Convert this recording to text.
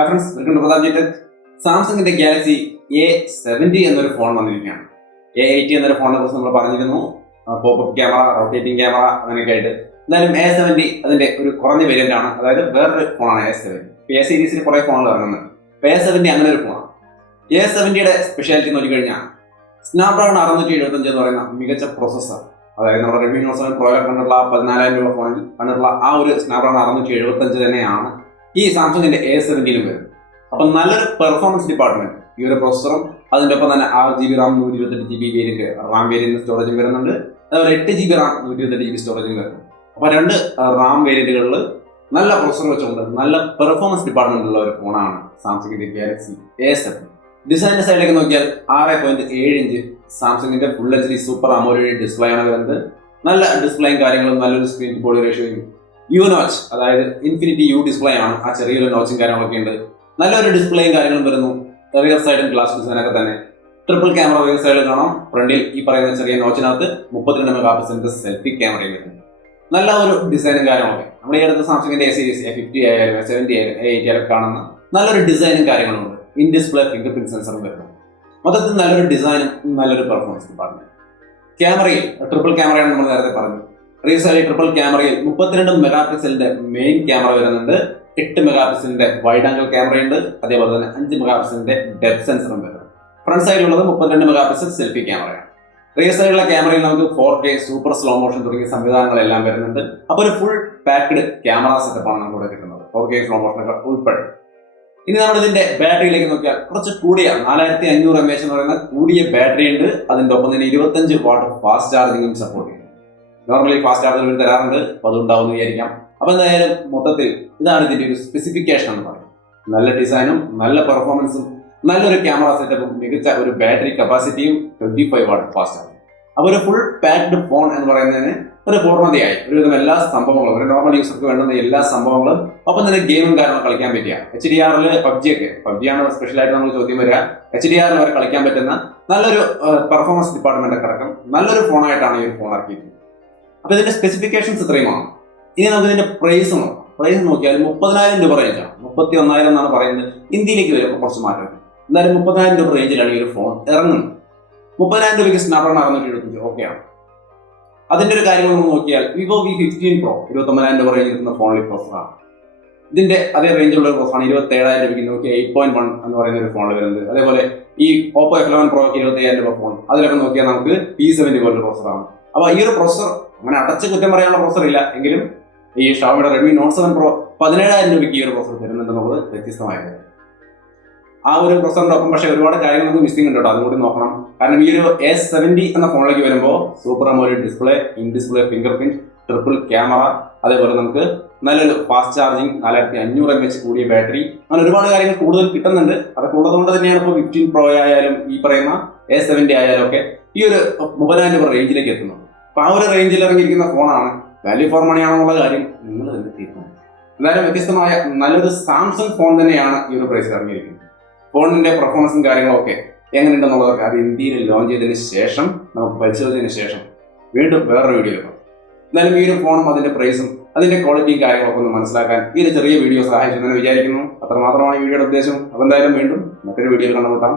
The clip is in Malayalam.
Hi friends, welcome to Prathap ജിടെക്. സാംസങ്ങിന്റെ ഗാലക്സി A70 എന്നൊരു ഫോൺ വന്നിരിക്കുകയാണ്. A80 എന്നൊരു ഫോണിനെ കുറിച്ച് നമ്മൾ പറഞ്ഞിരുന്നു. പോപ്പപ്പ് ക്യാമറ, റൊട്ടേറ്റിംഗ് ക്യാമറ അങ്ങനെയൊക്കെ ആയിട്ട്. എന്തായാലും A70 അതിന്റെ ഒരു കുറഞ്ഞ വേരിയന്റ് ആണ്. അതായത് വേറൊരു ഫോണാണ് A70. A സീരീസിൽ കുറെ ഫോണുകൾ ഇറങ്ങുന്നത്. A70 അങ്ങനെ ഒരു ഫോണാണ്. A70യുടെ സ്പെഷ്യാലിറ്റി നോക്കിക്കഴിഞ്ഞാൽ സ്നാപ്ഡ്രാഗൺ 675 എന്ന് പറയുന്ന മികച്ച പ്രോസസ്സർ, അതായത് നമ്മുടെ റെഡ്മി നോട്ട് 7 പ്രോ കണ്ടിട്ടുള്ള 14,000 രൂപ ഫോണിൽ കണ്ടിട്ടുള്ള ആ ഒരു സ്നാപ്ഡ്രാഗൺ 675 തന്നെയാണ് ഈ സാംസങ്ങിന്റെ A70 വരുന്നത്. അപ്പം നല്ലൊരു പെർഫോമൻസ് ഡിപ്പാർട്ട്മെന്റ് ഈ ഒരു പ്രോസസ്സറും അതിൻ്റെ ഒപ്പം തന്നെ 6GB RAM 128GB variant Ram variant സ്റ്റോറേജും വരുന്നുണ്ട്. അതുപോലെ 8GB RAM 128GB സ്റ്റോറേജും വരുന്നുണ്ട്. അപ്പോൾ രണ്ട് റാം വേരിയന്റുകളിൽ നല്ല പ്രോസസ്സർ വെച്ചുകൊണ്ട് നല്ല പെർഫോമൻസ് ഡിപ്പാർട്ട്മെന്റ് ഉള്ള ഒരു ഫോണാണ് സാംസങ്ങിന്റെ ഗാലക്സി A70. ഡിസൈനിന്റെ സൈഡിലേക്ക് നോക്കിയാൽ 6.7 ഇഞ്ച് സാംസങ്ങിന്റെ full HD super AMOLED display ആണ് വരുന്നത്. നല്ല ഡിസ്പ്ലേയും കാര്യങ്ങളും നല്ലൊരു സ്ക്രീൻ ടു ബോഡി റേഷ്യോയും യു നോച്ച്, അതായത് ഇൻഫിനിറ്റി യു ഡിസ്പ്ലേ ആണ്. ആ ചെറിയൊരു നോച്ചും കാര്യങ്ങളൊക്കെ ഉണ്ട്. നല്ലൊരു ഡിസ്പ്ലേയും കാര്യങ്ങളും വരുന്നു. റിയർ സൈഡും ഗ്ലാസ് ഡിസൈനൊക്കെ തന്നെ. ട്രിപ്പിൾ ക്യാമറ റിയർ സൈഡിൽ കാണാം. ഫ്രണ്ടിൽ ഈ പറയുന്ന ചെറിയ നോച്ചിനകത്ത് 32 മെഗാ പിക്സലിന്റെ സെൽഫി ക്യാമറയും വരുന്നു. നല്ല ഒരു ഡിസൈനും കാര്യങ്ങളൊക്കെ നമ്മുടെ ഈ അടുത്ത സാംസങ്ങിന്റെ A സീരീസ് A50 ആയാലും A70 ആയാലും A80 ആയാലും കാണുന്ന നല്ലൊരു ഡിസൈനും കാര്യങ്ങളും ഉണ്ട്. ഇൻ ഡിസ്പ്ലേ ഫിംഗർ പ്രിന്റ് സെൻസറും വരുന്നു. മൊത്തത്തിൽ നല്ലൊരു ഡിസൈനും നല്ലൊരു പെർഫോമൻസ് ഡിപ്പാർട്ട്മെന്റ്. ക്യാമറയിൽ ട്രിപ്പിൾ ക്യാമറയാണ് നമ്മൾ നേരത്തെ പറഞ്ഞു. റിയർ സൈഡിൽ ട്രിപ്പിൾ ക്യാമറയിൽ 32 മെഗാ പിക്സലിന്റെ മെയിൻ ക്യാമറ വരുന്നുണ്ട്. 8 മെഗാ പിക്സലിന്റെ വൈഡ് ആംഗിൾ ക്യാമറയുണ്ട്. അതേപോലെ തന്നെ 5 മെഗാ പിക്സലിന്റെ ഡെപ്ത് സെൻസറും വരുന്നത്. ഫ്രണ്ട് സൈഡിലുള്ളത് 32 മെഗാ പിക്സൽ സെൽഫി ക്യാമറയാണ്. റിയർ സൈഡിലുള്ള ക്യാമറയിൽ നമുക്ക് 4K സൂപ്പർ സ്ലോ മോഷൻ തുടങ്ങിയ സംവിധാനങ്ങളെല്ലാം വരുന്നുണ്ട്. അപ്പോൾ ഒരു ഫുൾ പാക്ഡ് ക്യാമറ സെറ്റപ്പാണ് നമുക്ക് ഇവിടെ കിട്ടുന്നത്. 4K സ്ലോ മോഷനൊക്കെ ഉൾപ്പെടെ. ഇനി നമ്മൾ ഇതിന്റെ ബാറ്ററിയിലേക്ക് നോക്കിയാൽ കുറച്ച് കൂടിയ 4500 mAh എന്ന് പറയുന്ന കൂടിയ ബാറ്ററി ഉണ്ട്. അതിന്റെ ഒപ്പം തന്നെ 25 വാട്ട് ഫാസ്റ്റ് ചാർജിങ്ങും സപ്പോർട്ട് ചെയ്യുന്നു. നോർമലി ഫാസ്റ്റ് ചാർജർ തരാറുണ്ട്, അപ്പോൾ അതുണ്ടാവുമെന്ന് വിചാരിക്കാം. അപ്പോൾ എന്തായാലും മൊത്തത്തിൽ ഇതാണ് ഇതിന്റെ ഒരു സ്പെസിഫിക്കേഷൻ എന്ന് പറയുന്നത്. നല്ല ഡിസൈനും നല്ല പെർഫോമൻസും നല്ലൊരു ക്യാമറ സെറ്റപ്പും മികച്ച ഒരു ബാറ്ററി കപ്പാസിറ്റിയും 25 വാട്ട് ഫാസ്റ്റ് ചാർജിങ്. അപ്പോൾ ഒരു ഫുൾ പാക്ഡ് ഫോൺ എന്ന് പറയുന്നതിന് ഒരു പൂർണ്ണതയായി ഒരുവിധം എല്ലാ സംഭവങ്ങളും ഒരു നോർമൽ യൂസർക്ക് വേണ്ടുന്ന എല്ലാ സംഭവങ്ങളും ഒപ്പം തന്നെ ഗെയിമും കാര്യങ്ങളും കളിക്കാൻ പറ്റിയ HDR പബ്ജിയാണ് സ്പെഷ്യലായിട്ട് നമ്മൾ ചോദ്യം വരിക. HDR വരെ കളിക്കാൻ പറ്റുന്ന നല്ലൊരു പെർഫോമൻസ് ഡിപ്പാർട്ട്മെന്റ് ഒക്കെ അടക്കം നല്ലൊരു ഫോണായിട്ടാണ് ഈ ഒരു ഫോൺ ഇറക്കിയിരിക്കുന്നത്. അപ്പോൾ ഇതിന്റെ സ്പെസിഫിക്കേഷൻസ് ഇത്രയുമാണ്. ഇനി നമുക്ക് ഇതിന്റെ പ്രൈസ് നോക്കാം. പ്രൈസ് നോക്കിയാൽ 30,000 രൂപ റേഞ്ചാണ്. 31,000 എന്നാണ് പറയുന്നത്. ഇന്ത്യയിലേക്ക് വരുമ്പോൾ കുറച്ച് മാറ്റം. എന്തായാലും 30,000 രൂപ റേഞ്ചിലാണ് ഈ ഒരു ഫോൺ ഇറങ്ങുന്നത്. 30,000 രൂപയ്ക്ക് സ്നാപ്ഡ്രാഗൺ 675 ഓക്കെയാണ്. അതിന്റെ ഒരു കാര്യങ്ങൾ നമ്മൾ നോക്കിയാൽ വിവോ V15 Pro 29,000 രൂപ റേഞ്ചിൽ എത്തുന്ന ഫോണിൽ പ്രോസസ്സറാണ്. ഇതിന്റെ അതേ റേഞ്ചിലുള്ള ഒരു പ്രോസസ്സാണ് 27,000 രൂപയ്ക്ക് നോക്കിയാൽ 8.1 എന്ന് പറയുന്ന ഒരു ഫോണിൽ വരുന്നത്. അതേപോലെ ഈ Oppo F11 Pro 27,000 രൂപ ഫോൺ അതിലൊക്കെ നോക്കിയാൽ നമുക്ക് P70 പോലൊരു പ്രോസസ്സറാണ്. അപ്പോൾ ഈ ഒരു പ്രോസസ്സർ അങ്ങനെ അടച്ച് കുറ്റം പറയാനുള്ള പ്രോസസ്സർ ഇല്ല എങ്കിലും ഈ ഷവോമിയുടെ റെഡ്മി നോട്ട് 7 Pro 17,000 രൂപയ്ക്ക് ഈ ഒരു പ്രോസസ്സർ തരുന്നുണ്ടെന്നുള്ളത് വ്യത്യസ്തമായത്. ആ ഒരു പ്രോസസ്സറിന്റെ ഒപ്പം പക്ഷേ ഒരുപാട് കാര്യങ്ങളൊന്നും മിസ്സിംഗ് ഉണ്ട് കേട്ടോ, അതും കൂടി നോക്കണം. കാരണം ഈ ഒരു A70 എന്ന ഫോണിലേക്ക് വരുമ്പോൾ super AMOLED display, in display finger print, triple camera, അതേപോലെ നമുക്ക് നല്ലൊരു ഫാസ്റ്റ് ചാർജിങ്, 4500 mAh കൂടിയ ബാറ്ററി, അങ്ങനെ ഒരുപാട് കാര്യങ്ങൾ കൂടുതൽ കിട്ടുന്നുണ്ട്. അതൊക്കെ ഉള്ളതുകൊണ്ട് തന്നെയാണ് ഇപ്പോൾ 15 Pro ആയാലും ഈ പറയുന്ന A70 ആയാലും ഒക്കെ ഈ ഒരു 30,000 രൂപ റേഞ്ചിലേക്ക് എത്തുന്നത്. അപ്പോൾ ആ ഒരു റേഞ്ചിൽ ഇറങ്ങിയിരിക്കുന്ന ഫോണാണ്. വാല്യൂ ഫോർ മണി ആണെന്നുള്ള കാര്യം നിങ്ങൾ തന്നെ തീരുമാനിക്കും. എന്തായാലും വ്യത്യസ്തമായ നല്ലൊരു സാംസങ് ഫോൺ തന്നെയാണ് ഈ ഒരു പ്രൈസിൽ ഇറങ്ങിയിരിക്കുന്നത്. ഫോണിന്റെ പെർഫോമൻസും കാര്യങ്ങളൊക്കെ എങ്ങനെയുണ്ടെന്നുള്ളതൊക്കെ അത് ഇന്ത്യയിൽ ലോഞ്ച് ചെയ്തതിന് ശേഷം നമുക്ക് പരിശോധിച്ചതിന് ശേഷം വീണ്ടും വേറൊരു വീഡിയോ കാണാം. എന്തായാലും ഈ ഒരു ഫോണും അതിന്റെ പ്രൈസും അതിന്റെ ക്വാളിറ്റിയും കാര്യങ്ങളൊക്കെ ഒന്ന് മനസ്സിലാക്കാൻ ഈ ഒരു ചെറിയ വീഡിയോ സഹായിച്ചെന്ന് വിചാരിക്കുന്നു. അത്രമാത്രമാണ് ഈ വീഡിയോയുടെ ഉദ്ദേശം. അപ്പോൾ എന്തായാലും വീണ്ടും മറ്റൊരു വീഡിയോയിൽ കണ്ടുമുട്ടാം.